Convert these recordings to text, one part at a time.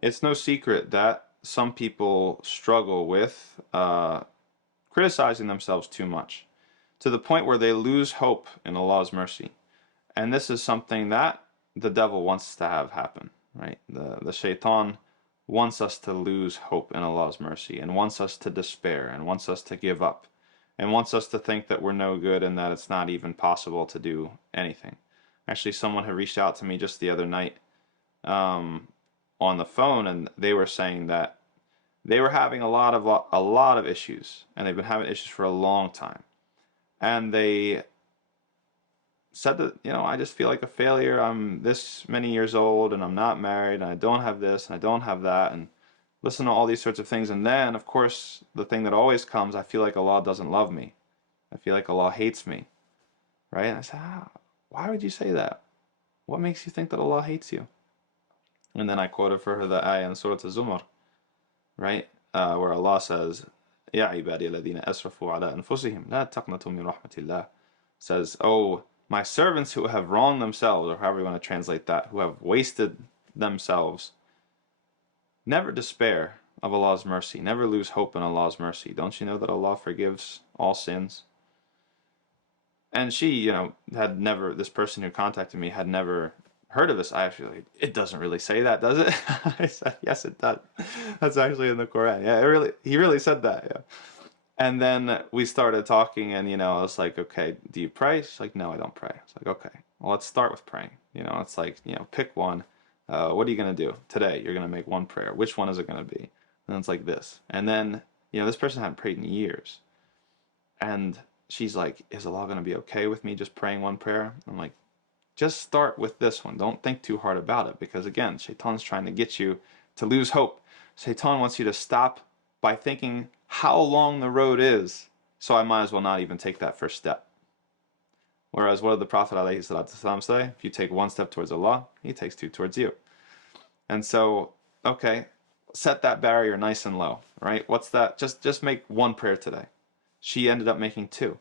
It's no secret that some people struggle with criticizing themselves too much to the point where they lose hope in Allah's mercy. And this is something that the devil wants to have happen, right? The shaitan wants us to lose hope in Allah's mercy and wants us to despair and wants us to give up and wants us to think that we're no good and that it's not even possible to do anything. Actually, someone had reached out to me just the other night um, on the phone, and they were saying that they were having a lot of issues, and they've been having issues for a long time. And they said that, I just feel like a failure. I'm this many years old and I'm not married and I don't have this and I don't have that, and listen to all these sorts of things. And then, of course, the thing that always comes, I feel like Allah doesn't love me. I feel like Allah hates me, right? And I said, why would you say that? What makes you think that Allah hates you? And then I quoted for her the ayah in Surah Az-Zumar, right? Where Allah says, يَا عِبَادِيَ الَّذِينَ أَسْرَفُوا عَلَىٰ أَنفُسِهِمْ لَا تَقْنَطُوا مِنْ رَحْمَةِ اللَّهِ, says, oh, my servants who have wronged themselves, or however you want to translate that, who have wasted themselves, never despair of Allah's mercy, never lose hope in Allah's mercy. Don't you know that Allah forgives all sins? And she, had never, this person who contacted me had never heard of this. I actually, like, it doesn't really say that, does it? I said, yes, it does. That's actually in the Quran. Yeah, he really said that. Yeah. And then we started talking, and I was like, okay, do you pray? She's like, no, I don't pray. It's like, okay, well, let's start with praying. It's like, pick one. What are you gonna do today? You're gonna make one prayer. Which one is it gonna be? And it's like this. And then, this person hadn't prayed in years, and she's like, is Allah gonna be okay with me just praying one prayer? I'm like, just start with this one. Don't think too hard about it, because again, Shaitan's trying to get you to lose hope. Shaitan wants you to stop by thinking how long the road is, so I might as well not even take that first step. Whereas what did the Prophet ﷺ say? If you take one step towards Allah, he takes two towards you. And so, okay, set that barrier nice and low, right? What's that? Just make one prayer today. She ended up making two.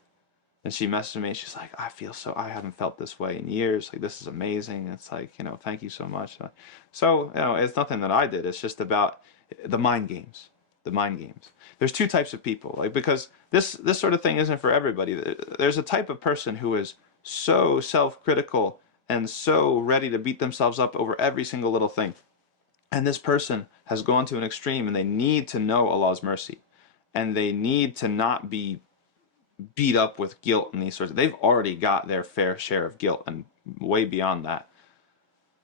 And she messaged me, she's like, I haven't felt this way in years. Like, this is amazing. It's like, thank you so much. So, it's nothing that I did. It's just about the mind games. The mind games. There's two types of people, like, because this sort of thing isn't for everybody. There's a type of person who is so self-critical and so ready to beat themselves up over every single little thing. And this person has gone to an extreme, and they need to know Allah's mercy. And they need to not be beat up with guilt and these sorts of, they've already got their fair share of guilt and way beyond that.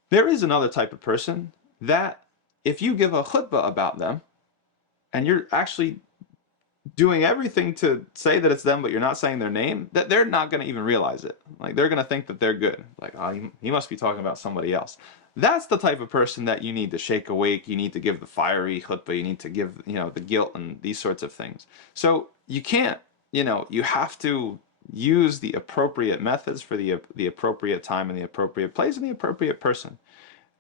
There is another type of person that if you give a khutbah about them and you're actually doing everything to say that it's them, but you're not saying their name, that they're not going to even realize it. Like, they're going to think that they're good. Like, oh, he must be talking about somebody else. That's the type of person that you need to shake awake. You need to give the fiery khutbah. You need to give, the guilt and these sorts of things. So you can't, you have to use the appropriate methods for the appropriate time and the appropriate place and the appropriate person.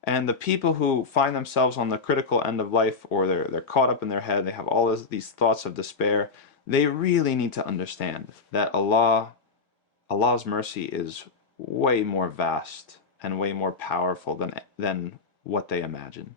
And the people who find themselves on the critical end of life, or they're caught up in their head, they have all these thoughts of despair, they really need to understand that Allah's mercy is way more vast and way more powerful than what they imagine.